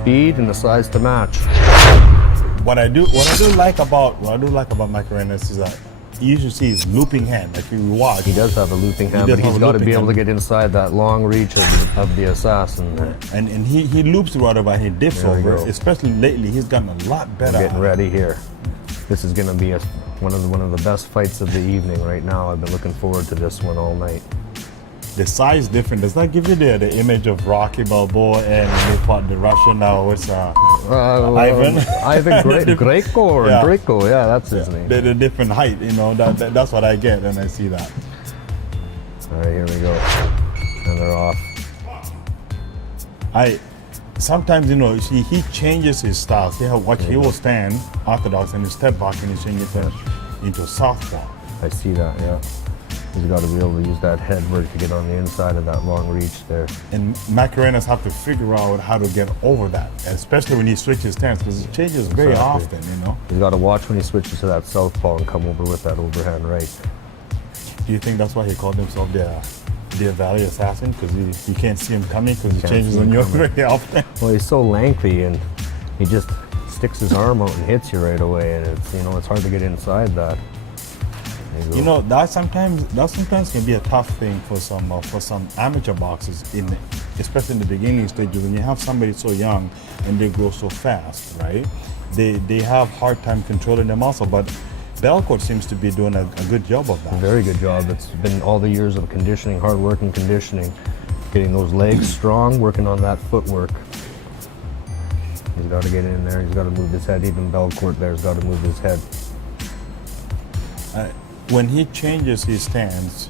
speed and the size to match. What I do like about Macaranas is that you usually see his looping hand. Like you watch, He does have a looping hand, but he's got to be able to get inside that long reach of the assassin there. and he loops the rudder, but he dips There we over. go. Especially lately, he's gotten a lot better. We're getting ready here. This is going to be one of the best fights of the evening right now. I've been looking forward to this one all night. The size different. Does that give you the image of Rocky Balboa and they fought the Russian now? It's Ivan. Ivan Greco or Yeah. Draco, yeah, that's his name. the different height, you know. That's what I get when I see that. All right, here we go. And they're off. Sometimes, you know, see, he changes his style. See how he will stand orthodox and he step back and he changes it into southpaw. I see that, yeah. He's got to be able to use that head work to get on the inside of that long reach there. And Macaranas have to figure out how to get over that, especially when he switches stance, because it changes very often, you know. He's got to watch when he switches to that southpaw and come over with that overhand right. Do you think that's why he called himself the Valley Assassin? Because you can't see him coming because he changes on you very often. Well, he's so lengthy and he just sticks his arm out and hits you right away, and it's hard to get inside that. You know, that sometimes can be a tough thing for some amateur boxers, especially in the beginning stages when you have somebody so young and they grow so fast, right? They have hard time controlling their muscle, but Belcourt seems to be doing a good job of that. A very good job. It's been all the years of conditioning, hard work and conditioning, getting those legs strong, working on that footwork. He's got to get in there. He's got to move his head. Even Belcourt there's got to move his head. When he changes his stance,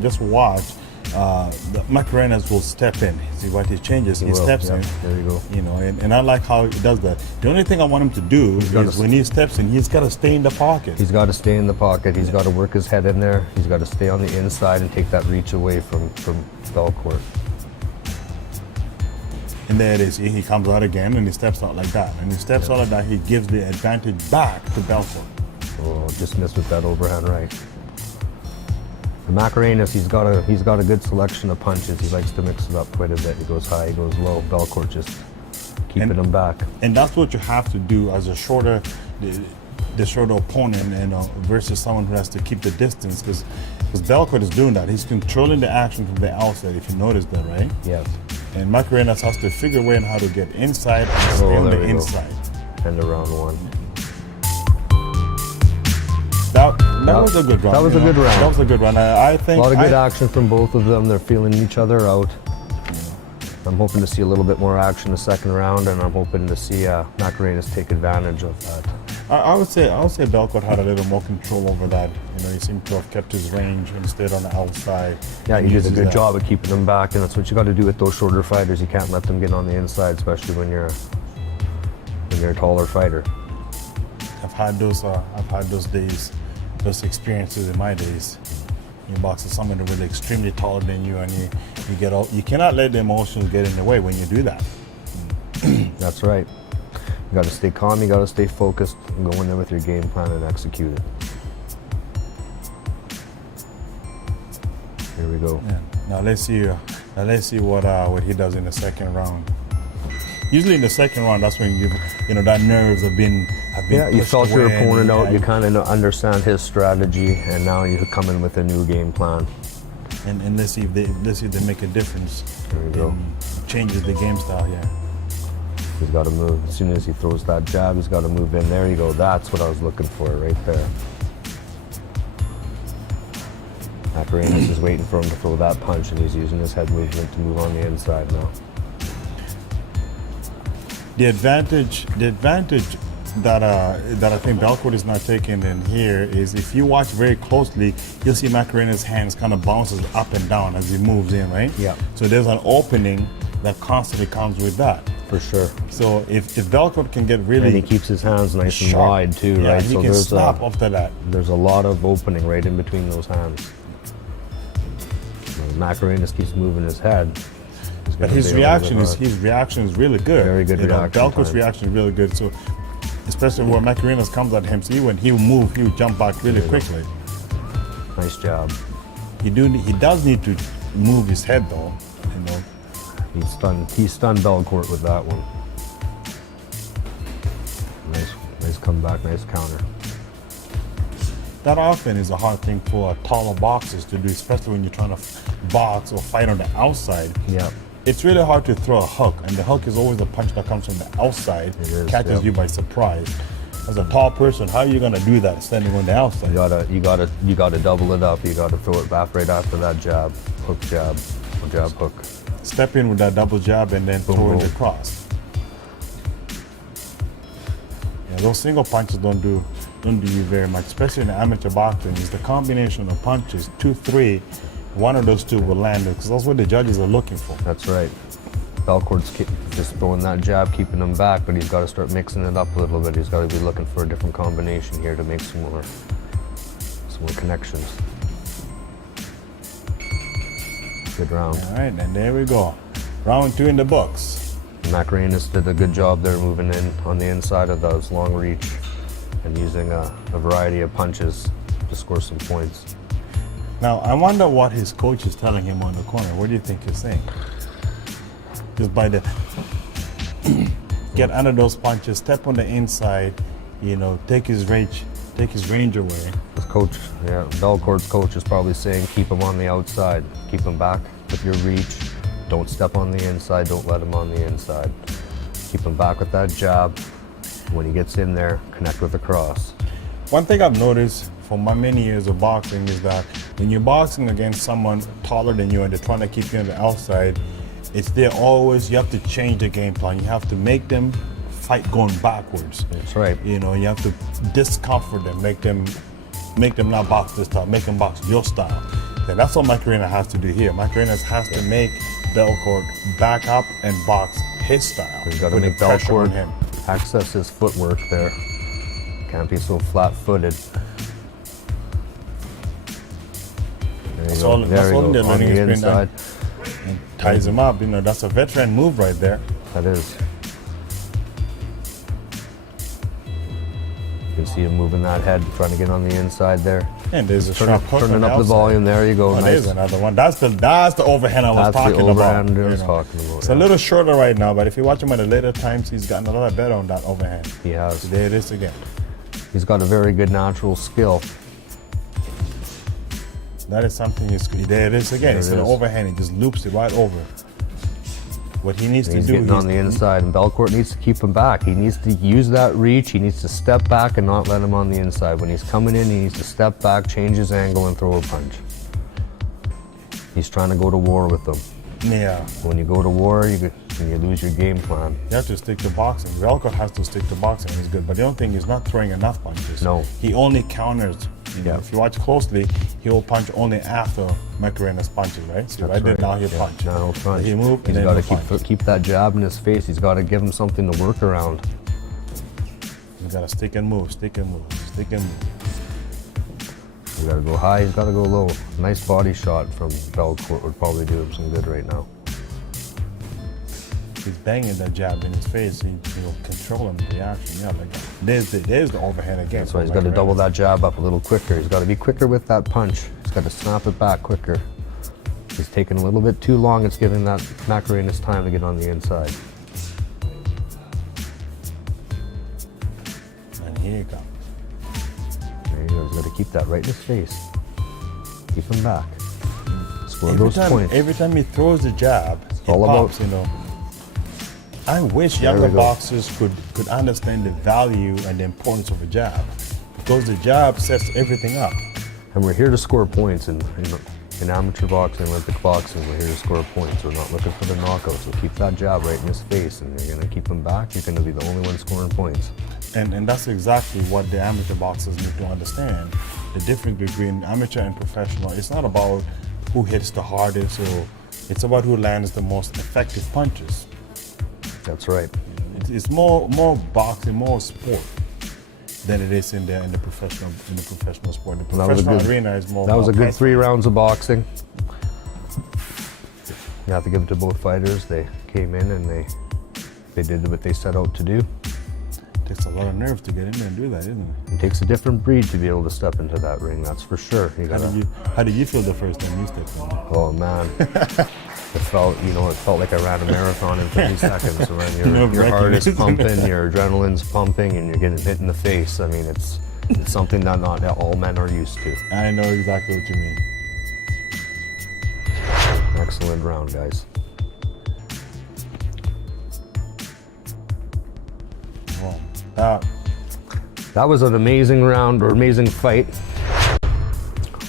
just watch. The Macaranas will step in. See what he changes, he steps in. There you go. You know, and I like how he does that. The only thing I want him to do is when he steps in, he's got to stay in the pocket. He's got to stay in the pocket. He's got to work his head in there. He's got to stay on the inside and take that reach away from Belcourt. And there it is. He comes out again and he steps out like that. And he steps out like that, he gives the advantage back to Belcourt. Oh, just missed with that overhand right. The Macaranas, he's got a good selection of punches. He likes to mix it up quite a bit. He goes high, he goes low. Belcourt just keeping him back. And that's what you have to do as a shorter opponent, you know, versus someone who has to keep the distance. Because Belcourt is doing that. He's controlling the action from the outside. If you notice that, right? Yes. And Macaranas has to figure a way on how to get inside and stay on the inside. And around one. That was a good run. That was a good round. That was a good run. I think a lot of good action from both of them. They're feeling each other out. I'm hoping to see a little bit more action in the second round, and I'm hoping to see Macaranas take advantage of that. I would say Belcourt had a little more control over that. You know, he seemed to have kept his range and stayed on the outside. Yeah, he did a good job of keeping them back, and that's what you got to do with those shorter fighters. You can't let them get on the inside, especially when you're a taller fighter. I've had those days, those experiences in my days. You box with someone really extremely taller than you, and you cannot let the emotions get in the way when you do that. That's right. You got to stay calm. You got to stay focused, and go in there with your game plan and execute it. Here we go. Yeah. Now let's see what he does in the second round. Usually in the second round, that's when that nerves have been you felt your opponent out. Yeah, You kind of understand his strategy, and now you come in with a new game plan. And let's see if they make a difference. There we go. Changes the game style. Yeah. He's got to move. As soon as he throws that jab, he's got to move in. There you go. That's what I was looking for right there. Macaranas is waiting for him to throw that punch, and he's using his head movement to move on the inside now. The advantage that I think Belcourt is not taking in here is if you watch very closely, you'll see Macaranas' hands kind of bounces up and down as he moves in, right? Yeah. So there's an opening that constantly comes with that. For sure. So if Belcourt can get really... And he keeps his hands nice and wide too, yeah, right? he so can snap after that. There's a lot of opening right in between those hands. Macaranas keeps moving his head. But his reaction is really good. Very good reaction. Belcourt's reaction is really good. So especially where Macaranas comes at him, see when he'll move, he'll jump back really quickly. Nice job. He does need to move his head though, you know. He stunned Belcourt with that one. Nice comeback, nice counter. That often is a hard thing for taller boxers to do, especially when you're trying to box or fight on the outside. Yeah. It's really hard to throw a hook, and the hook is always a punch that comes from the outside, catches you by surprise. As a tall person, how are you gonna do that standing on the outside? You gotta double it up. You gotta throw it back right after that jab, hook jab, or jab hook. Step in with that double jab and then throw it across. Yeah, those single punches don't do you very much, especially in amateur boxing. It's the combination of punches, 2, 3. One of those two will land because that's what the judges are looking for. That's right. Belcourt's just throwing that jab, keeping him back, but he's got to start mixing it up a little bit. He's got to be looking for a different combination here to make some more connections. Good round. All right, and there we go. Round 2 in the books. Macaranas did a good job there moving in on the inside of those long reach and using a variety of punches to score some points. Now, I wonder what his coach is telling him on the corner. What do you think he's saying? Just by the get under those punches, step on the inside, take his range away. His coach, Belcourt's coach is probably saying keep him on the outside, keep him back with your reach. Don't step on the inside, don't let him on the inside. Keep him back with that jab. When he gets in there, connect with the cross. One thing I've noticed for my many years of boxing is that when you're boxing against someone taller than you and they're trying to keep you on the outside, you have to change the game plan. You have to make them fight going backwards. That's right. You have to discomfort them, make them not box this style, make them box your style. And that's what Macarena has to do here. Macarena has to make Belcourt back up and box his style. He's got to make Belcourt access his footwork there. Can't be so flat-footed. That's all they're learning the inside. And ties him up. That's a veteran move right there. That is. You can see him moving that head, trying to get on the inside there. And there's a sharp hook. Turning up the volume. There you go. Oh, nice. There's another one. That's the overhand I was talking about. That's the overhand I was talking about. It's a little shorter right now, but if you watch him at the later times, he's gotten a lot better on that overhand. He has. So there it is again. He's got a very good natural skill. That is something there it is again. It's an overhand. He just loops it right over. What he needs to do. He's getting on the inside, and Belcourt needs to keep him back. He needs to use that reach. He needs to step back and not let him on the inside. When he's coming in, he needs to step back, change his angle, and throw a punch. He's trying to go to war with them. Yeah. When you go to war, you lose your game plan. You have to stick to boxing. Belcourt has to stick to boxing. He's good, but the only thing is not throwing enough punches. No. He only counters. If you watch closely, he will punch only after Macarena's punches, right? So right there now he'll punch. Now he'll punch. He move, He's got to keep that jab in his face. He's got to give him something to work around. He's got to stick and move, stick and move, stick and move. He's got to go high, he's got to go low. Nice body shot from Belcourt would probably do him some good right now. He's banging that jab in his face. He'll control him in the action. Yeah, like there's the overhand again. That's why he's got to double that jab up a little quicker. He's got to be quicker with that punch. He's got to snap it back quicker. He's taking a little bit too long. It's giving that Macaranas time to get on the inside. And here you go. There you go. He's got to keep that right in his face. Keep him back. Score those points. Every time he throws the jab, it all pops, I wish younger boxers could understand the value and the importance of a jab, because the jab sets everything up. And we're here to score points in amateur boxing, Olympic boxing. We're here to score points. We're not looking for the knockout. So keep that jab right in his face, and you're going to keep him back. You're going to be the only one scoring points. And that's exactly what the amateur boxers need to understand. The difference between amateur and professional. It's not about who hits the hardest, or it's about who lands the most effective punches. That's right. It's more boxing, more sport than it is in the professional sport. The professional arena is more. That was a good 3 rounds of boxing. You have to give it to both fighters. They came in and they did what they set out to do. It takes a lot of nerve to get in there and do that, isn't it? It takes a different breed to be able to step into that ring. That's for sure. How did you feel the first time you stepped in? Oh man. It felt like I ran a marathon in 30 seconds. When your heart is Nerve-wracking. pumping, your adrenaline's pumping, and you're getting hit in the face. I mean, it's something that not all men are used to. I know exactly what you mean. Excellent round, guys. Well, That was an amazing round, or amazing fight.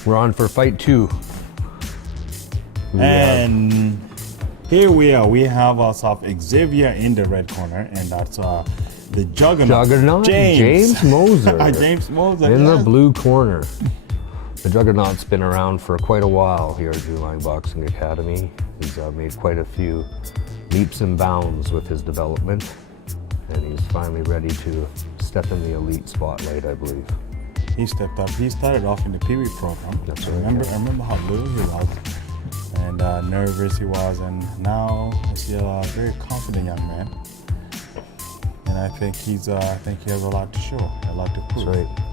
We're on for fight 2. and here we are. We have ourselves Xavier in the red corner, and that's the juggernaut, James Moser. James Moser In the yes. blue corner. The Juggernaut's been around for quite a while here at New Line Boxing Academy. He's made quite a few leaps and bounds with his development, and he's finally ready to step in the elite spotlight, I believe. He stepped up. He started off in the Pee Wee program. That's I right, remember, yeah. I remember how little he was, and nervous he was, and now I see a very confident young man. And I think he has a lot to show, a lot to prove. That's right.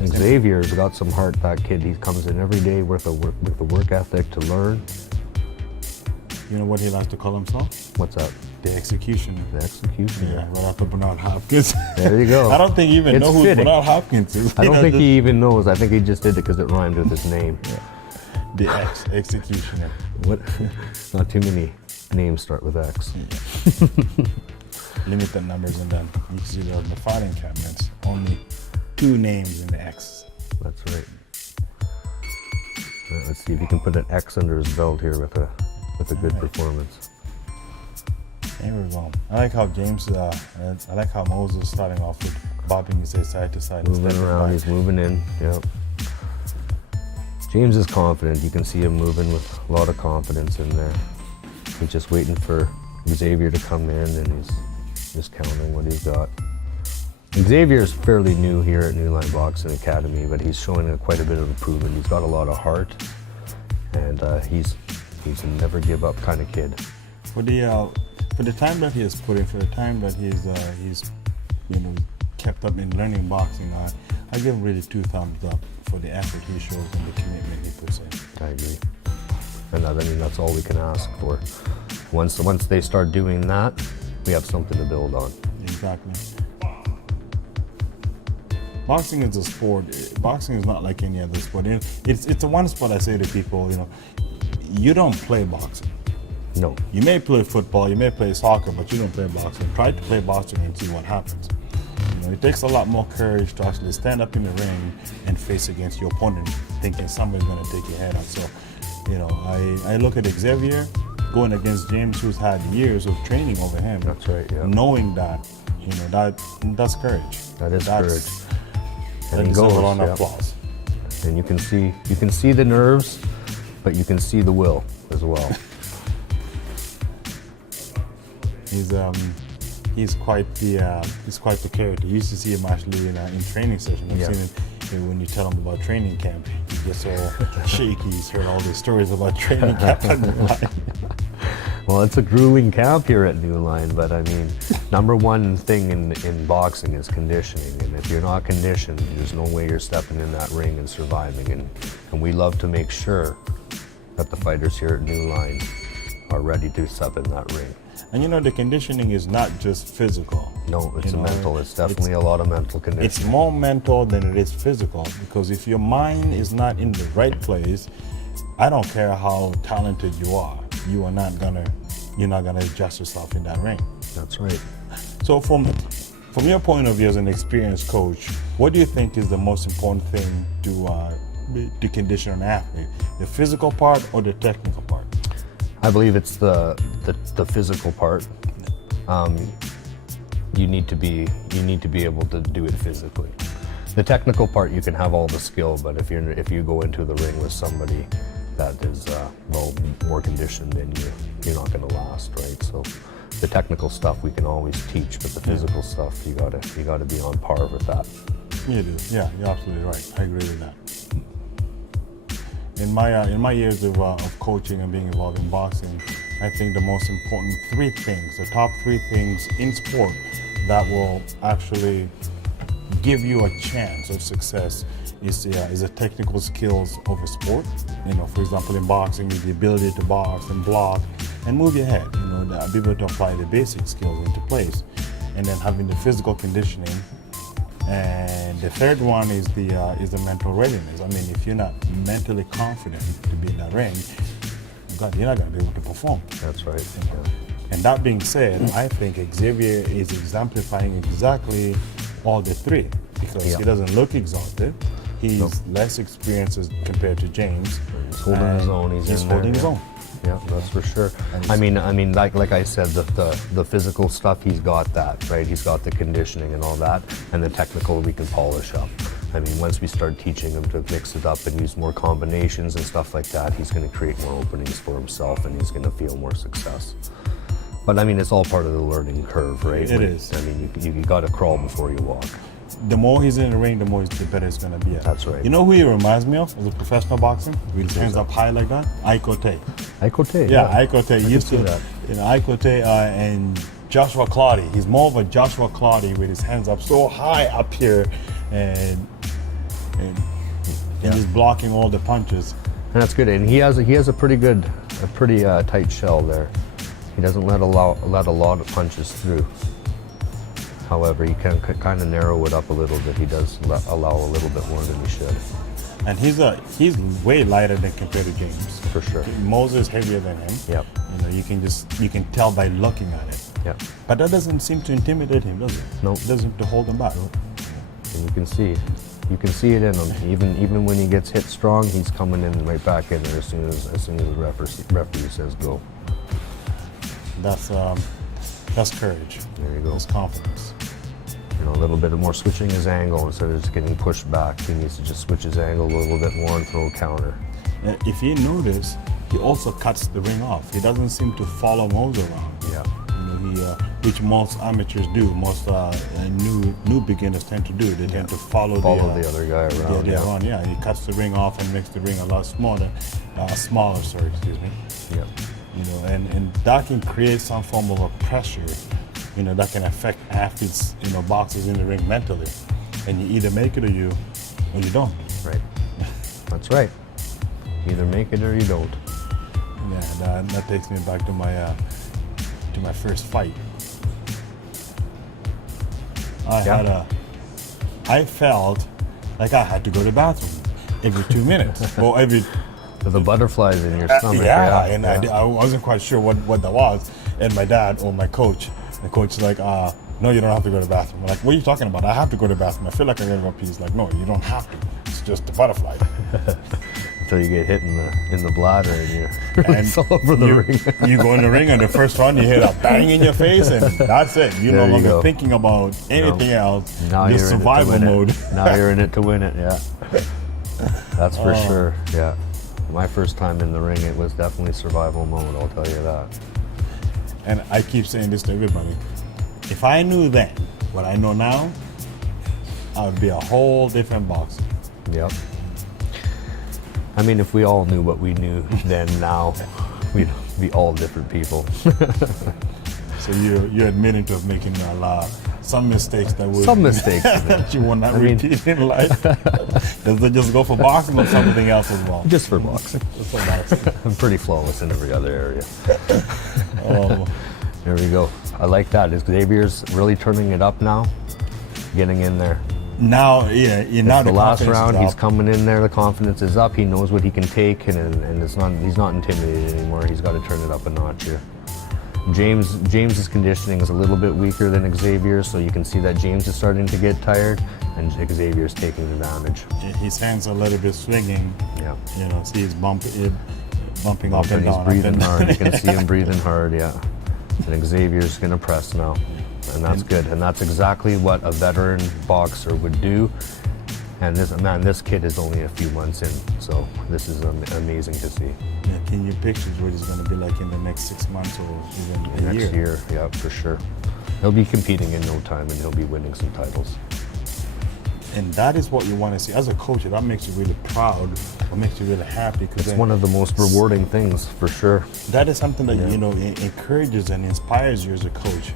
And Xavier's got some heart, that kid. He comes in every day with a work ethic to learn. You know what he likes to call himself? What's that? The executioner. The executioner. Yeah, right after Bernard Hopkins. There you go. I don't think he even It's knows who fitting. Bernard Hopkins is. I don't think he even knows. I think he just did it because it rhymed with his name. The executioner. What? Not too many names start with X. Limited numbers, and then you can see the filing cabinets. Only 2 names in the X. That's right. Let's see if he can put an X under his belt here with a good performance. There we go. I like how James. I like how Moser is starting off with bobbing his head side to side. and Moving stepping around, back. he's moving in. Yep. James is confident. You can see him moving with a lot of confidence in there. He's just waiting for Xavier to come in, and he's just counting what he's got. Xavier is fairly new here at New Line Boxing Academy, but he's showing quite a bit of improvement. He's got a lot of heart, and he's a never give up kind of kid. For the time that he has put in, for the time that he's kept up in learning boxing, I give him really 2 thumbs up for the effort he shows and the commitment he puts in. I agree. And I mean, that's all we can ask for. Once they start doing that, we have something to build on. Exactly. Boxing is a sport. Boxing is not like any other sport. It's the one sport I say to people, you don't play boxing. No. You may play football, you may play soccer, but you don't play boxing. Try to play boxing and see what happens. It takes a lot more courage to actually stand up in the ring and face against your opponent, thinking somebody's going to take your head out. So, I look at Xavier going against James, who's had years of training over him. That's right, yeah. Knowing that, that's courage. That is courage. That And he deserves goes, a lot of yep. applause. And you can see the nerves, but you can see the will as well. He's quite the character. You used to see him actually in training session. I've Yeah. seen him when you tell him about training camp. He gets all shaky. He's heard all the stories about training camp. Well, it's a grueling camp here at New Line, but I mean, number one thing in boxing is conditioning. And if you're not conditioned, there's no way you're stepping in that ring and surviving. And we love to make sure that the fighters here at New Line are ready to step in that ring. And the conditioning is not just physical. No, it's mental. It's definitely a lot of mental conditioning. It's more mental than it is physical, because if your mind is not in the right place, I don't care how talented you are, you're not gonna adjust yourself in that ring. That's right. So from your point of view as an experienced coach, what do you think is the most important thing to condition an athlete? The physical part or the technical part? I believe it's the physical part. You need to be able to do it physically. The technical part, you can have all the skill, but if you go into the ring with somebody that is more conditioned than you, you're not going to last, right? So the technical stuff we can always teach, but the physical stuff you gotta be on par with that. You do. Yeah, you're absolutely right. I agree with that. In my years of coaching and being involved in boxing, I think the most important 3 things, the top 3 things in sport that will actually give you a chance of success is the technical skills over sport. For example, in boxing, is the ability to box and block and move your head. You know, be able to apply the basic skills into place, and then having the physical conditioning. And the third one is the mental readiness. I mean, if you're not mentally confident to be in that ring, God, you're not going to be able to perform. That's right. Yeah. And that being said, I think Xavier is exemplifying exactly all the three, because he doesn't look exhausted. He's less experienced as compared to James. He's holding his own. He's holding his own. Yeah, that's for sure. I mean, like I said, the physical stuff, he's got that, right? He's got the conditioning and all that, and the technical we can polish up. I mean, once we start teaching him to mix it up and use more combinations and stuff like that, he's going to create more openings for himself, and he's going to feel more success. But I mean, it's all part of the learning curve, right? It is. I mean, you got to crawl before you walk. The more he's in the ring, the better it's going to be at. That's right. You know who he reminds me of as a professional boxer? With his hands up high like that? Ikote. Ikote, yeah. Ikote. He used to, that. You know, Ikote and Joshua Claudy. He's more of a Joshua Claudy with his hands up so high up here and just blocking all the punches. And that's good. And he has a pretty tight shell there. He doesn't let a lot of punches through. However, he can kind of narrow it up a little bit. He does allow a little bit more than he should. And he's way lighter than compared to James. For sure. Moser is heavier than him. Yep. You know, you can tell by looking at it. Yep. But that doesn't seem to intimidate him, does it? No. It doesn't to hold him back. Nope. And you can see it in him. Even when he gets hit strong, he's coming in right back in there as soon as the referee says go. That's courage. There you go. That's confidence. You know, a little bit more switching his angle instead of just getting pushed back. He needs to just switch his angle a little bit more and throw a counter. If you notice, he also cuts the ring off. He doesn't seem to follow Moser around. Yeah. You know, which most amateurs do. Most new beginners tend to do. They tend to follow the other guy around. Yeah, he cuts the ring off and makes the ring a lot smaller. Sorry, excuse me. Yeah. You know, and that can create some form of a pressure, you know, that can affect athletes, you know, boxers in the ring mentally. And you either make it or you don't. Right. That's right. Either make it or you don't. Yeah, that takes me back to my first fight. I felt like I had to go to the bathroom every 2 minutes. Well, the butterflies in your stomach. I wasn't quite sure what that was. And my dad or my coach, the coach is like, no, you don't have to go to the bathroom. I'm like, what are you talking about? I have to go to the bathroom. I feel like I gotta go pee. He's like, no, you don't have to. It's just the butterfly. Until you get hit in the bladder and it's all over the ring. You go in the ring and the first one you hit a bang in your face and that's it. You're no longer thinking about anything else. Now just you're survival mode. Now you're in it to win it, yeah. That's for sure, yeah. My first time in the ring, it was definitely survival mode, I'll tell you that. And I keep saying this to everybody. If I knew then what I know now, I would be a whole different boxer. Yep. I mean, if we all knew what we knew then now, we'd be all different people. So you're admitting to making some mistakes that you will not repeat in life. Does it just go for boxing or something else as well? Just for boxing. Just for boxing. I'm pretty flawless in every other area. Oh. There we go. I like that. Xavier's really turning it up now, getting in there. Now, now the last round, he's coming in there. The confidence is up. He knows what he can take, and he's not intimidated anymore. He's got to turn it up a notch here. James's conditioning is a little bit weaker than Xavier's, so you can see that James is starting to get tired, and Xavier's taking advantage. His hands are a little bit swinging. Yeah. You know, see he's bumping up and He's down. breathing hard. You can see him breathing hard. Yeah. And Xavier's gonna press now, and that's good. And that's exactly what a veteran boxer would do. And this kid is only a few months in, so this is amazing to see. Yeah, can you picture what he's going to be like in the next 6 months or even a year? Next year, yeah, for sure. He'll be competing in no time, and he'll be winning some titles. And that is what you want to see. As a coach, that makes you really proud, or makes you really happy. It's one of the most rewarding things, for sure. That is something that, you know, encourages and inspires you as a coach.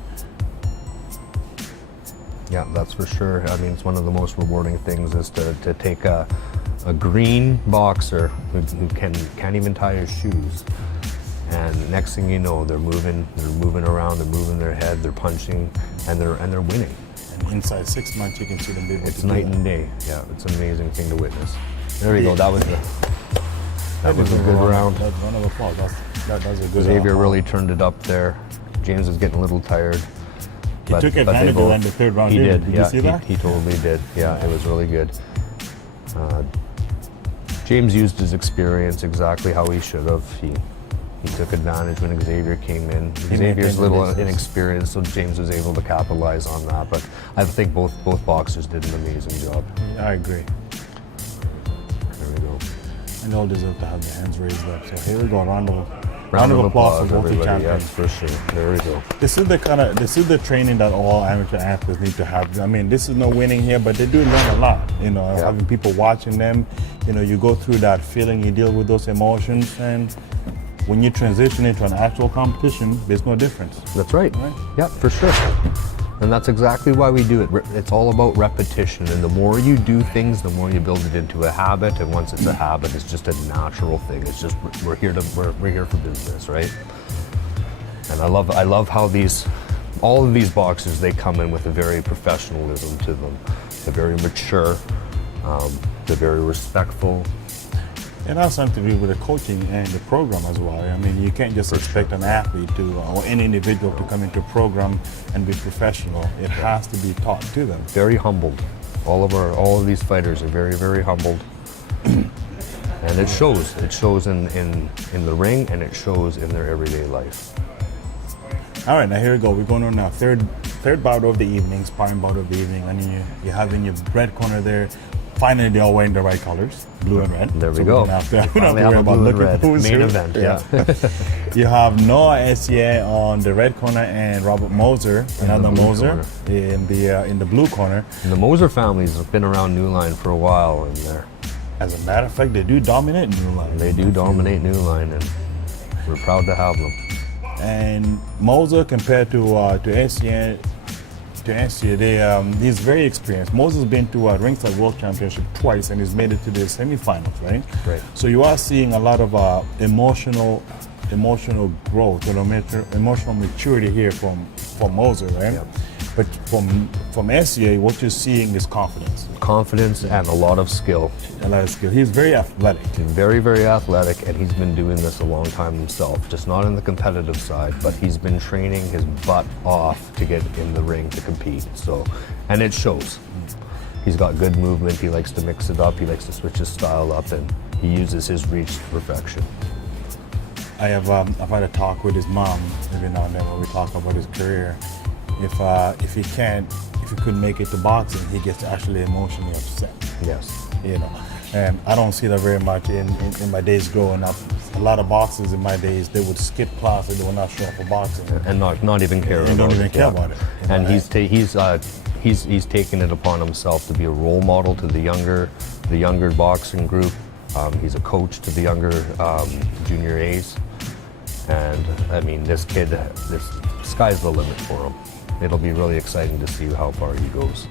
Yeah, that's for sure. I mean, it's one of the most rewarding things is to take a green boxer who can't even tie his shoes And next thing you know, they're moving around, they're moving their head, they're punching, and they're winning. And inside 6 months, you can see them be able to It's do night that. and day. Yeah, it's an amazing thing to witness. There we go. That was a good round. That's round of applause. That's a good. Xavier really turned it up there. James was getting a little tired. He took advantage of that in the third round. He did. Did Yeah, you see that? he totally did. Yeah, it was really good. James used his experience exactly how he should have. He took advantage when Xavier came in. Xavier's a little inexperienced, so James was able to capitalize on that. But I think both boxers did an amazing job. I agree. There we go. And they all deserve to have their hands raised up. So here we go. Round of applause for both the everybody. champions. Yes, for sure. There we go. This is the training that all amateur athletes need to have. I mean, this is no winning here, but they do learn a lot. You know, Yeah. having people watching them. You know, you go through that feeling, you deal with those emotions, and when you transition into an actual competition, there's no difference. That's right. Right. Yeah, for sure. And that's exactly why we do it. It's all about repetition. And the more you do things, the more you build it into a habit. And once it's a habit, it's just a natural thing. It's just we're here for business, right? And I love how all of these boxers, they come in with a very professionalism to them. They're very mature. They're very respectful. It has something to do with the coaching and the program as well. I mean, you can't just expect an athlete or any individual to come into a program and be professional. It has to be taught to them. Very humbled. All of these fighters are very, very humbled. And it shows. It shows in the ring, and it shows in their everyday life. All right, now here we go. We're going on our third bout of the evening, sparring bout of the evening. And you have in your red corner there. Finally, they're all wearing the right colors, blue and red. There we go. We don't have to Finally worry have a about blue and looking red. who's Main who. event, yeah. You have Noah Essien on the red corner and Robert Moser, another blue Moser, in the blue corner. And the Moser families have been around New Line for a while, and As a matter of fact, they do dominate New Line. they do dominate New Line, and we're proud to have them. And Moser compared to Essien, he's very experienced. Moser's been to a ringside world championship twice and he's made it to the semifinals, right? Right. So you are seeing a lot of emotional growth or emotional maturity here from Moser, right? Yep. But from Essien, what you're seeing is confidence. Confidence and a lot of skill. A lot of skill. He's very athletic. Very, very athletic, and he's been doing this a long time himself, just not in the competitive side, but he's been training his butt off to get in the ring to compete. So, and it shows. He's got good movement, he likes to mix it up, he likes to switch his style up, and he uses his reach to perfection. I've had a talk with his mom every now and then when we talk about his career. If he couldn't make it to boxing, he gets actually emotionally upset. Yes. You know, and I don't see that very much in my days growing up. A lot of boxers in my days, they would skip class and they would not show up for boxing. And not even care They about don't it. even care about it. You know, And he's taken it upon himself to be a role model to the younger boxing group. He's a coach to the younger junior A's. And I mean, this kid, sky's the limit for him. It'll be really exciting to see how far he goes.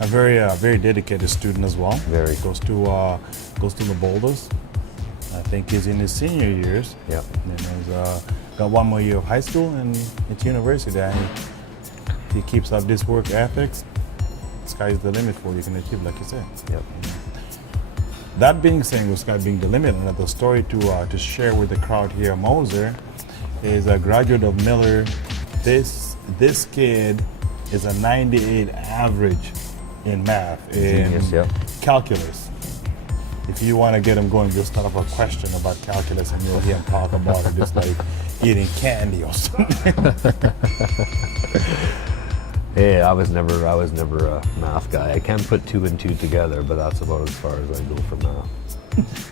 A very dedicated student as well. Very. Goes to the Boulders. I think he's in his senior years. Yeah. And he's got one more year of high school and it's university. And he keeps up this work ethics. Sky's the limit for what you can achieve, like you said. Yep. That being said, with sky being the limit, another story to share with the crowd here, Moser is a graduate of Miller. This kid is a 98 average in math, Genius, in yeah. calculus. If you want to get him going, just start up a question about calculus and you'll hear him talk about it just like eating candy or something. Hey, I was never a math guy. I can put 2 and 2 together, but that's about as far as I go for math.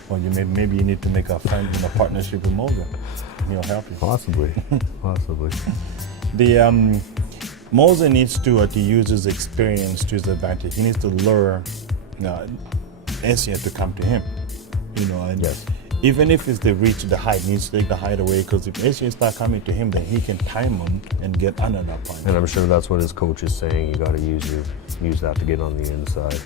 Well, maybe you need to make a friend in a partnership with Moser. He'll help you. Possibly. The Moser needs to use his experience to his advantage. He needs to lure Essien to come to him. You know, and Yes. even if it's the reach, the height, he needs to take the height away, because if Essien starts coming to him, then he can time him and get under that point. And I'm sure that's what his coach is saying. You got to use that to get on the inside.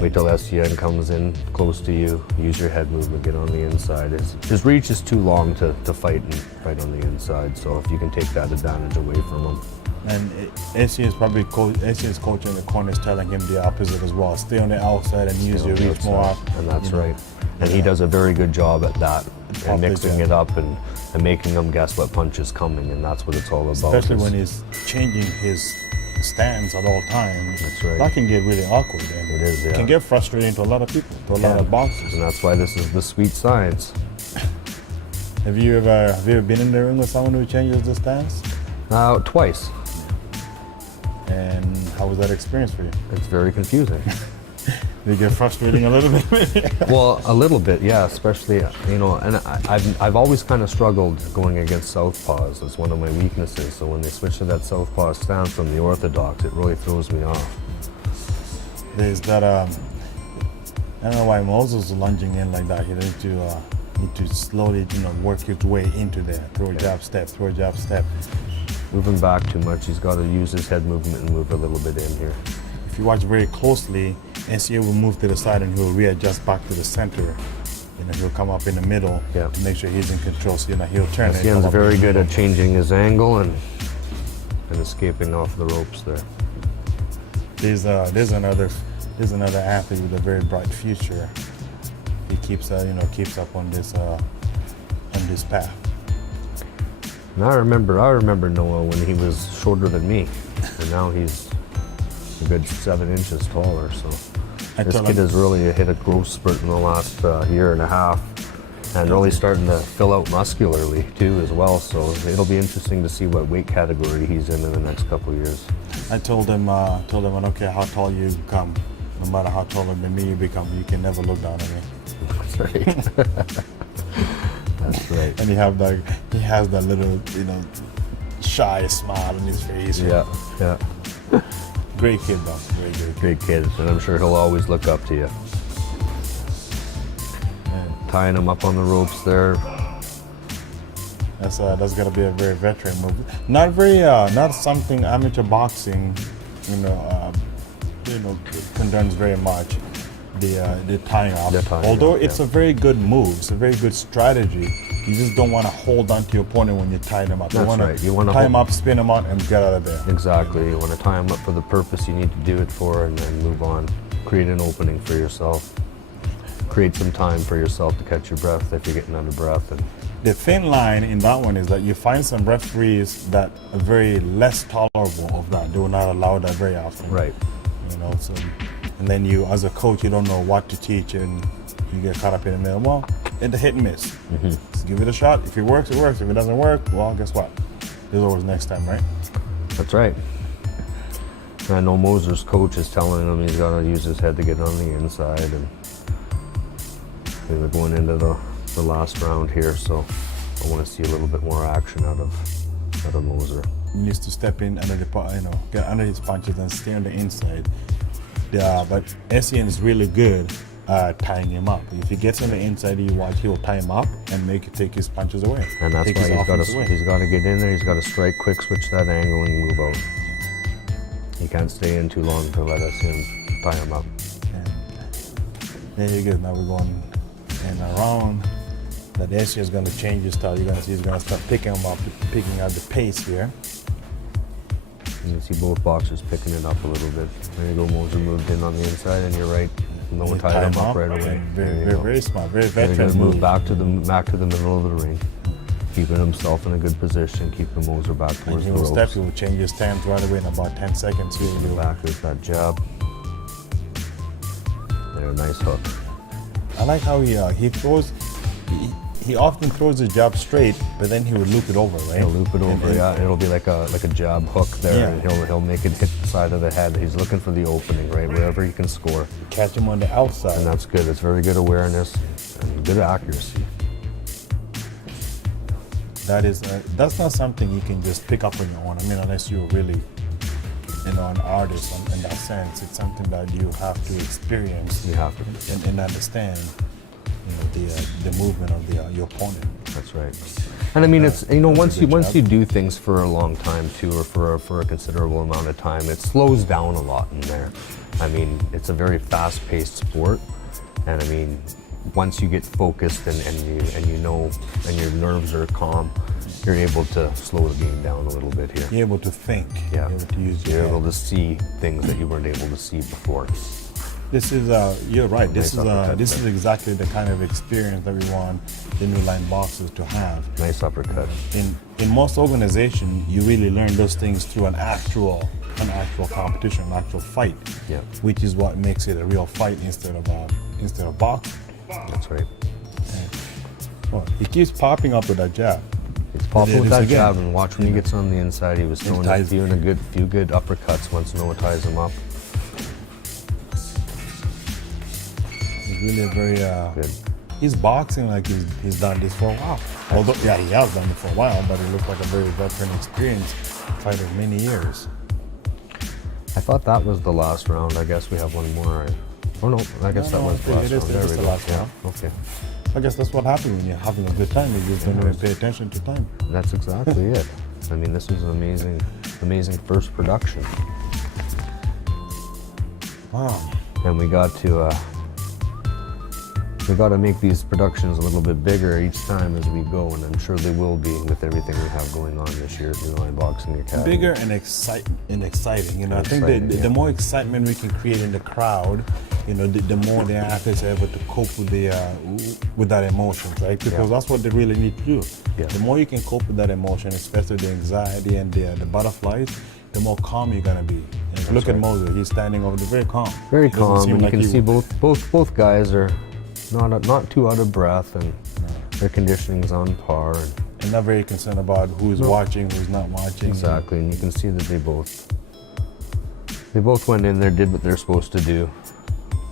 Wait till Essien comes in close to you. Use your head movement, get on the inside. His reach is too long to fight on the inside. So if you can take that advantage away from him. And Essien is probably Essien's coach in the corner is telling him the opposite as well. Stay on the outside and use your reach more. And that's right. And he does a very good job at that, and mixing it up and making them guess what punch is coming, and that's what it's all about. Especially when he's changing his stance at all times. That's right. That can get really awkward. And It is, yeah. It can get frustrating to a lot of people, to a lot of boxers. And that's why this is the sweet science. Have you ever been in the ring with someone who changes the stance? Twice. And how was that experience for you? It's very confusing. Did it get frustrating a little bit? Well, a little bit, yeah. Especially, and I've always kind of struggled going against southpaws. It's one of my weaknesses. So when they switch to that southpaw stance from the orthodox, it really throws me off. There's that. I don't know why Moser's lunging in like that. You need to slowly, work your way into there. Throw a jab step. Throw a jab step. Moving back too much, he's got to use his head movement and move a little bit in here. If you watch very closely, Essien will move to the side and he'll readjust back to the center. He'll come up in the middle to make sure he's in control. So he'll turn. Essien's very good at changing his angle and escaping off the ropes there. There's another athlete with a very bright future. He keeps up on this path. And I remember Noah when he was shorter than me, and now he's a good 7 inches taller. So this kid has really hit a growth spurt in the last year and a half, and really starting to fill out muscularly too as well. So it'll be interesting to see what weight category he's in the next couple of years. I told him, I don't care how tall you become, no matter how taller than me you become, you can never look down on me. That's right. That's right. And he has that little, shy smile on his face. Yeah. Great kid, though. Great kid, and I'm sure he'll always look up to you. Tying him up on the ropes there. That's gotta be a very veteran move. Not something amateur boxing, condones very much. The tying up. Although it's a very good move, it's a very good strategy. You just don't want to hold on to your opponent when you tie them up. That's right. You want to tie them up, spin them out, and get out of there. Exactly. You want to tie them up for the purpose you need to do it for, and then move on. Create an opening for yourself. Create some time for yourself to catch your breath if you're getting out of breath. And the thin line in that one is that you find some referees that are very less tolerable of that. They will not allow that very often. Right. So, and then you, as a coach, you don't know what to teach, and you get caught up in the middle. Well, it's a hit and miss. Mm-hmm. Just give it a shot. If it works, it works. If it doesn't work, well, guess what? There's always next time, right? That's right. And I know Moser's coach is telling him he's got to use his head to get on the inside, and we're going into the last round here, so I want to see a little bit more action out of Moser. He needs to step in under get under his punches and stay on the inside. But Essien is really good at tying him up. If he gets on the inside, you watch, he'll tie him up and take his punches away. And that's why he's got to get in there. He's got to strike quick, switch that angle, and move out. He can't stay in too long to let Essien tie him up. And there you go. Now we're going in around. That Essien is going to change his style. You're going to see he's going to start picking him up, picking out the pace here. You can see both boxers picking it up a little bit. There you go, Moser moved in on the inside, and you're right. No one tied him up right away. Very smart, very veteran move. Back to the middle of the ring, keeping himself in a good position, keeping Moser back towards the ropes. He will change his stance right away in about 10 seconds. Back with that jab. There, nice hook. I like how he throws. He often throws his jab straight, but then he would loop it over, right? He'll loop it over, yeah. It'll be like a jab hook there, and he'll make it hit the side of the head. He's looking for the opening, right, wherever he can score. Catch him on the outside. And that's good. It's very good awareness and good accuracy. That's not something you can just pick up on your own. I mean, unless you're really, an artist in that sense. It's something that you have to experience. You have to. And understand. The movement of your opponent. That's right. And I mean, it's once you do things for a long time too, or for a considerable amount of time, it slows down a lot in there. I mean, it's a very fast-paced sport, and I mean, once you get focused and you know, and your nerves are calm, you're able to slow the game down a little bit here. You're able to think. Yeah. You're able to use your You're head. able to see things that you weren't able to see before. This is you're right. This Nice uppercut is there. exactly the kind of experience that we want the new line boxers to have. Nice uppercut. In most organizations, you really learn those things through an actual competition, an actual fight. Yeah. Which is what makes it a real fight instead of boxing. That's right. Oh, he keeps popping up with that jab. He's popping There with it is that again. jab, and watch when he gets on the inside. He was throwing ties- doing a few good uppercuts once Noah ties him up. He's really a very Good. he's boxing like he's done this for a while. Although yeah, he has done it for a while, but he looks like a very veteran, experienced fighter of many years. I thought that was the last round. I guess we have one more. Oh no, I guess that No, was the it last is- round. it There is we the go. last Yeah, round. okay. I guess that's what happens when you're having a good time. You just don't even pay attention to time. That's exactly it. I mean, this is an amazing first production. Wow. And we got to make these productions a little bit bigger each time as we go, and I'm sure they will be with everything we have going on this year at New Line Boxing Academy. Bigger and exciting. You know, I think Exciting, the yeah. more excitement we can create in the crowd, you know, the more the athletes are able to cope with that emotion, right? Because Yeah. that's what they really need to do. Yeah. The more you can cope with that emotion, especially the anxiety and the butterflies, the more calm you're gonna be. And look at right. Moser; he's standing over there, very calm. Very He doesn't calm, seem and you like can he- see both guys are not too out of breath, and their conditioning's on par. and not very concerned about who's watching, who's not watching. Exactly, and you can see that they both went in there, did what they're supposed to do.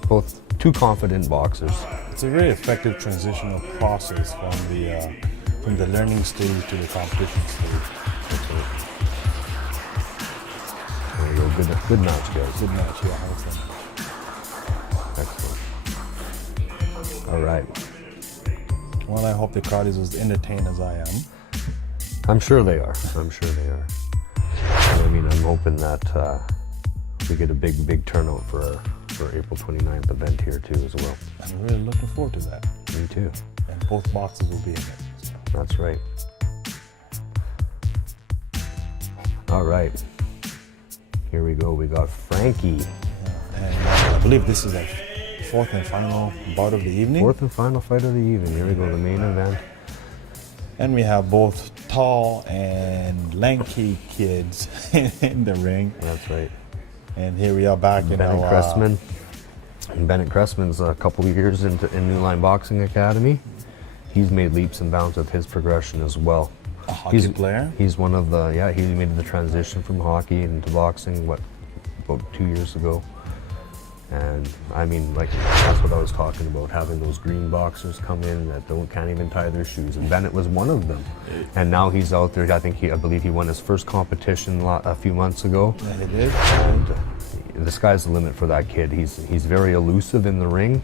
Both two confident boxers. It's a very effective transitional process from the learning stage to the competition stage. There you go. Good match, guys. Good match, yeah. I would say. Excellent. All right. Well, I hope the crowd is as entertained as I am. I'm sure they are. I'm sure they are. I mean, I'm hoping that we get a big turnout for our April 29th event here too as well. I'm really looking forward to that. Me too. And both boxes will be in it. So. That's right. All right. Here we go. We got Frankie. And I believe this is the fourth and final bout of the evening. Fourth and final fight of the evening. Here we go. The main event. And we have both tall and lanky kids in the ring. That's right. And here we are back in Bennett our Cressman. And Bennett Cressman's a couple of years in New Line Boxing Academy. He's made leaps and bounds with his progression as well. a hockey player. He's one of the, he made the transition from hockey into boxing, about 2 years ago. And I mean, like, that's what I was talking about, having those green boxers come in that can't even tie their shoes. And Bennett was one of them. And now he's out there. I believe he won his first competition a few months ago. And it is. And the sky's the limit for that kid. He's very elusive in the ring.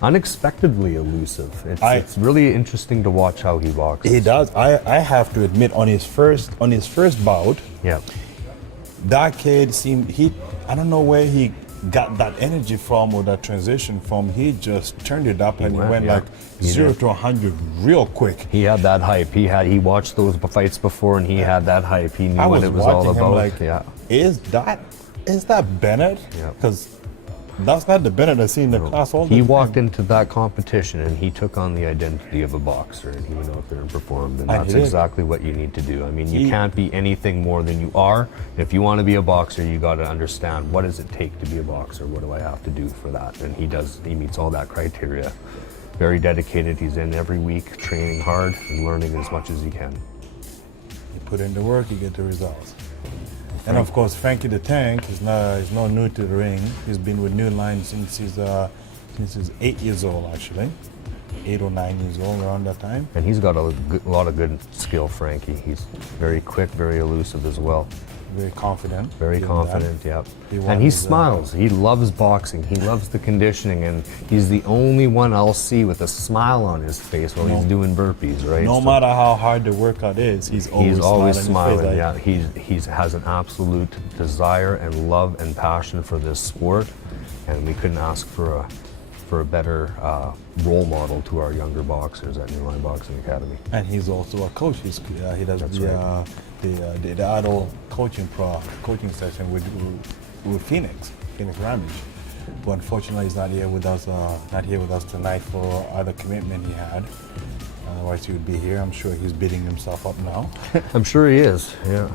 Unexpectedly elusive. It's really interesting to watch how he boxes. He does. I have to admit, on his first bout, Yeah. that kid seemed I don't know where he got that energy from or that transition from. He just turned it up and he went yeah. like He 0 did. to 100 real quick. He had that hype. He watched those fights before, and he had that hype. He knew I what was it was all watching him about. like, Yeah. is that Bennett? Yeah. Because that's not the Bennett I see in the class all the He time. walked into that competition and he took on the identity of a boxer, and he went out there and performed, and And that's he did. exactly what you need to do. I mean, you He- can't be anything more than you are. If you want to be a boxer, you got to understand, what does it take to be a boxer? What do I have to do for that? And he meets all that criteria. Very dedicated. He's in every week, training hard and learning as much as he can. You put in the work, you get the results. And of course, Frankie the Tank is not new to the ring. He's been with New Line since he's 8 years old, actually, 8 or 9 years old, around that time. And he's got a lot of good skill, Frankie. He's very quick, very elusive as well. Very confident. Very given confident, that. yep. He won And he his, smiles. He loves boxing. He loves the conditioning, and he's the only one I'll see with a smile on his face while he's doing burpees, right? No So matter how hard the workout is, he's always smiling. His face, Yeah, he has an absolute desire and love and passion for this sport, and we couldn't ask for a better role model to our younger boxers at New Line Boxing Academy. And he's also a coach. He does That's the adult coaching session with Phoenix Ramage. But unfortunately, he's not here with us. Tonight for other commitment he had. Otherwise, he would be here. I'm sure he's bidding himself up now. I'm sure he is. Yeah,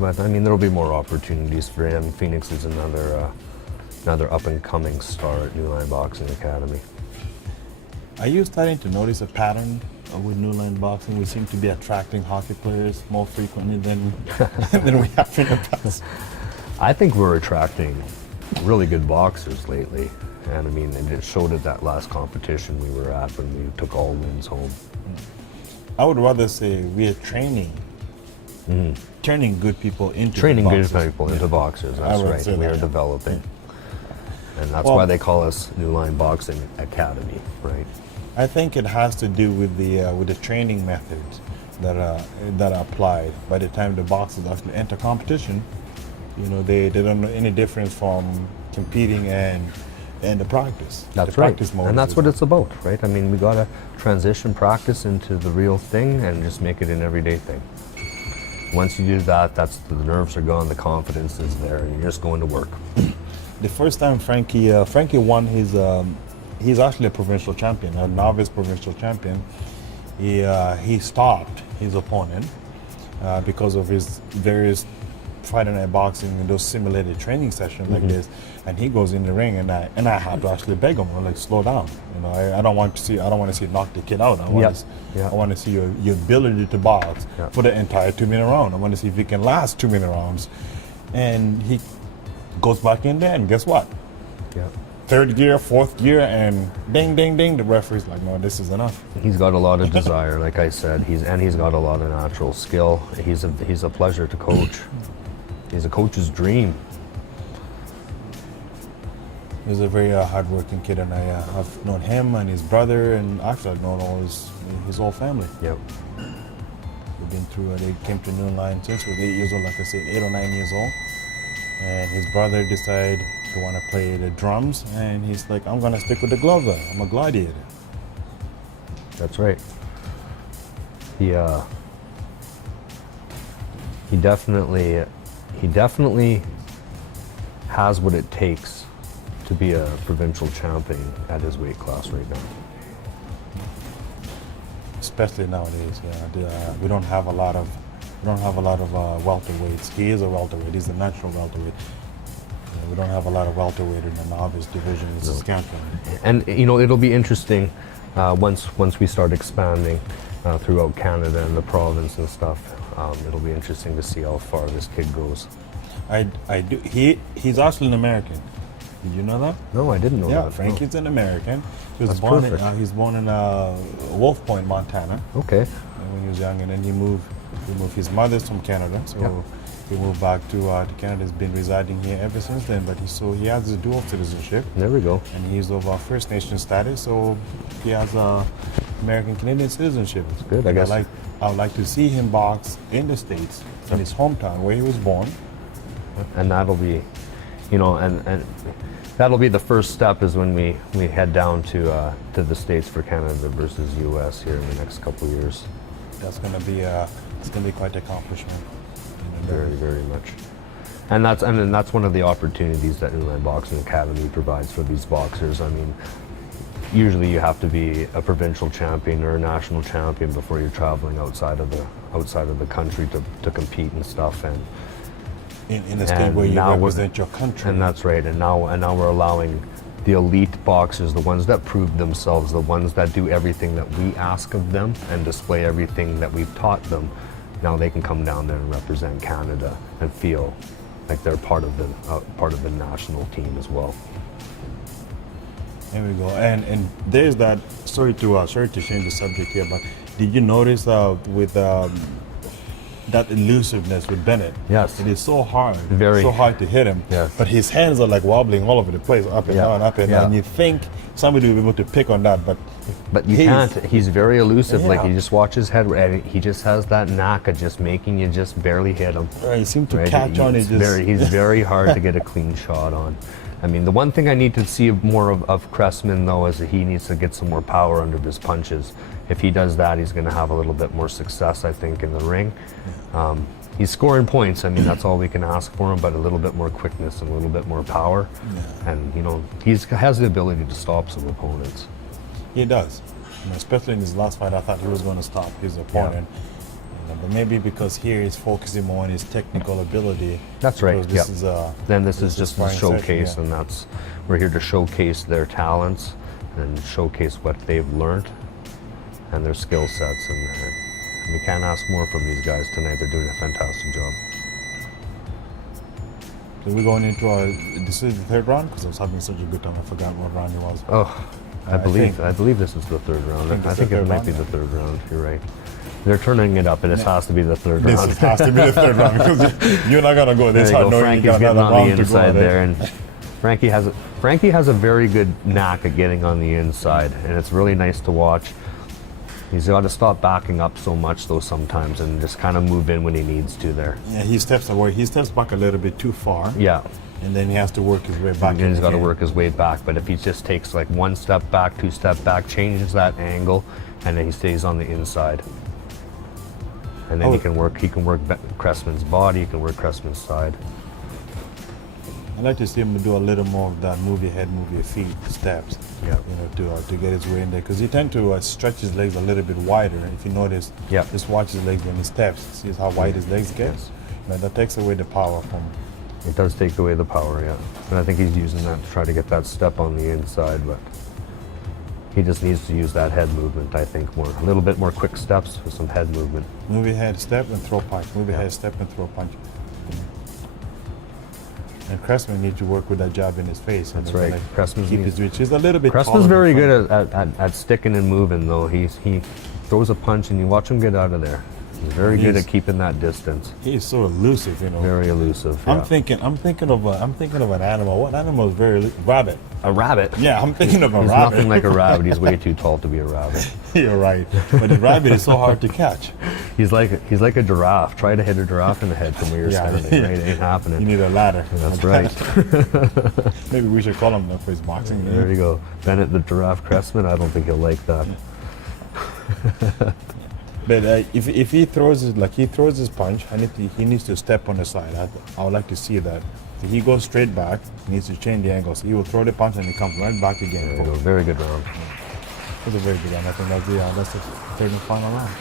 but I mean, there'll be more opportunities for him. Phoenix is another up and coming star at New Line Boxing Academy. Are you starting to notice a pattern with New Line Boxing? We seem to be attracting hockey players more frequently than we have in the past. I think we're attracting really good boxers lately, and I mean, it showed at that last competition we were at when we took all wins home. I would rather say we are turning good people into boxers. That's right. We are developing, and that's why they call us New Line Boxing Academy, right? I think it has to do with the training methods that are applied. By the time the boxers actually enter competition, they don't know any difference from competing and the practice. That's the right, practice mode and that's what it's about, right? I mean, we gotta transition practice into the real thing and just make it an everyday thing. Once you do that, the nerves are gone, the confidence is there, and you're just going to work. The first time Frankie won his, he's actually a provincial champion, a novice provincial champion. He stopped his opponent because of his various Friday night boxing and those simulated training sessions like this, and he goes in the ring, and I had to actually beg him, like, slow down. I don't want to see knock the kid out. I want to see your ability to box for the entire 2-minute round. I want to see if he can last 2-minute rounds. And he goes back in there, and guess what? Yeah. Third gear, fourth gear, and ding, ding, ding. The referee's like, no, this is enough. He's got a lot of desire, like I said. He's got a lot of natural skill. He's a pleasure to coach. He's a coach's dream. He's a very hardworking kid, and I've known him and his brother, and actually I've known all his whole family. Yep. They've been through. They came to New Line since he was 8 years old, like I said, 8 or 9 years old. And his brother decided to want to play the drums, and he's like, I'm gonna stick with the gloves. I'm a gladiator. That's right. He definitely has what it takes to be a provincial champion at his weight class right now. Especially nowadays, we don't have a lot of welterweights. He is a welterweight. He's a natural welterweight. We don't have a lot of welterweight in the novice division in Saskatchewan. And it'll be interesting once we start expanding throughout Canada and the province and stuff. It'll be interesting to see how far this kid goes. I do. He's actually an American. Did you know that? No, I didn't know that. Yeah, Frankie's an American. He was That's born. perfect. He's born in Wolf Point, Montana. Okay. And when he was young, and then he moved. His mother's from Canada, so he moved back to Canada. He's been residing here ever since then. But he has a dual citizenship. There we go. And he's of First Nation status, so he has American Canadian citizenship. That's good. I guess. I would like to see him box in the States, in his hometown where he was born. And that'll be, and that'll be the first step, is when we head down to the States for Canada versus U.S. here in the next couple of years. That's going to be quite an accomplishment. Very, very much. And that's one of the opportunities that New Line Boxing Academy provides for these boxers. I mean, usually you have to be a provincial champion or a national champion before you're traveling outside of the country to compete and stuff. And in a state where you represent your country. And that's right. And now we're allowing the elite boxers, the ones that prove themselves, the ones that do everything that we ask of them and display everything that we've taught them. Now they can come down there and represent Canada and feel like they're part of the national team as well. There we go. And there's that. Sorry to change the subject here, but did you notice with that elusiveness with Bennett. Yes. It is so hard. Very. So hard to hit him. Yes. But his hands are like wobbling all over the place, up and Yeah. down, up and Yeah. down. You think somebody will be able to pick on that, but you can't. He's very elusive. Like Yeah. you just watch his head, and he just has that knack of just making you just barely hit him. he seemed to Right? catch on. He's It he's very hard to get a clean shot on. I mean, the one thing I need to see more of Cressman, though, is that he needs to get some more power under his punches. If he does that, he's going to have a little bit more success, I think, in the ring. He's scoring points. I mean, that's all we can ask for him, but a little bit more quickness and a little bit more power. And, you know, he has the ability to stop some opponents. He does. You know, especially in his last fight, I thought he was going to stop his opponent. You know, but maybe because here he's focusing more on his technical ability. That's right. Because This is just a sparring showcase, session, and we're here to showcase their talents and showcase what they've learned and their skill sets. And we can't ask more from these guys tonight. They're doing a fantastic job. So we're going into this is the third round? Because I was having such a good time, I forgot what round it was. Oh, I believe this is the third round. I think it might be the third round. You're right. They're turning it up, and it has to be the third round. This has to be the third round because you're not gonna go this There you hard. go. Knowing you Frankie's got getting another on the round to go inside there. there, and Frankie has a very good knack at getting on the inside, and it's really nice to watch. He's got to stop backing up so much though sometimes, and just kind of move in when he needs to there. Yeah, he steps away. He steps back a little bit too far. Yeah. And then he has to work his way back. And he's got to again. work his way back, but if he just takes like one step back, two step back, changes that angle, and then he stays on the inside. And then he can work Cressman's body, he can work Cressman's side. I'd like to see him do a little more of that move your head, move your feet steps. Yeah. You know, to get his way in there, because he tends to stretch his legs a little bit wider. If you notice, Yeah. just watch his legs when he steps. See how wide his legs get. You know, that takes away the power from. It does take away the power, yeah. And I think he's using that to try to get that step on the inside, but he just needs to use that head movement, I think, more. A little bit more quick steps with some head movement. Move your head, step, and throw punch. Move your head, step, and throw punch. And Cressman needs to work with that jab in his face. That's right. Cressman's keep his reach. He's a little bit. Cressman's taller very in front. good at sticking and moving, though. He throws a punch, and you watch him get out of there. He's very good at keeping that distance. He's so elusive, you know. Very elusive. I'm yeah. thinking of an animal. What animal is rabbit? A rabbit. Yeah, I'm thinking of a He's rabbit. nothing like a rabbit. He's way too tall to be a rabbit. You're right. But the rabbit is so hard to catch. He's like a giraffe. Try to hit a giraffe in the head from where you're standing. Right? It ain't happening. You need a ladder. That's right. Maybe we should call him that for his boxing. There you go. Bennett the Giraffe Cressman. I don't think he'll like that. But if he throws his punch, he needs to step on the side. I would like to see that. If he goes straight back, he needs to change the angle. So he will throw the punch and he comes right back again. There you go. Very good round. It was a very good round. I think that's the third and final round.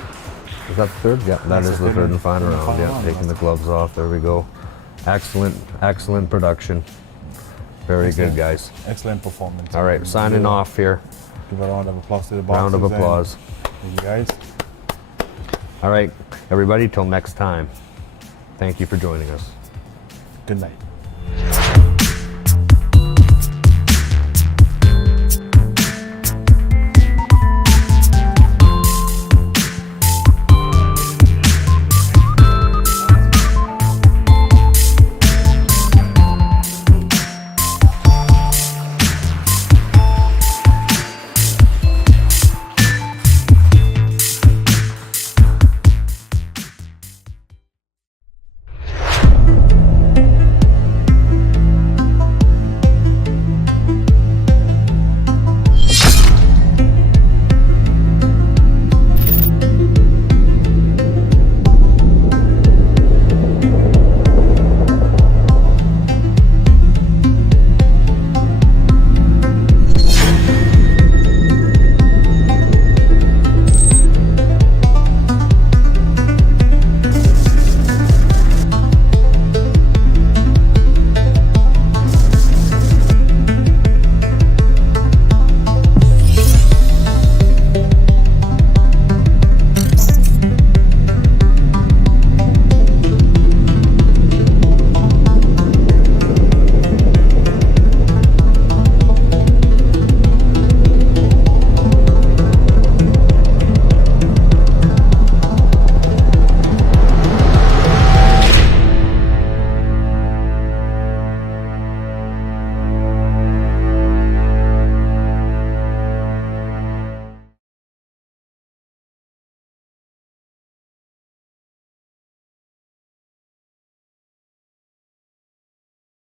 Is that the third? Yeah, that is the third and final round. Yeah, taking the gloves off. There we go. Excellent production. Very good, guys. Excellent performance. All right, signing off here. Give a round of applause to the boxers. Round of applause. You guys. All right, everybody, till next time. Thank you for joining us. Good night.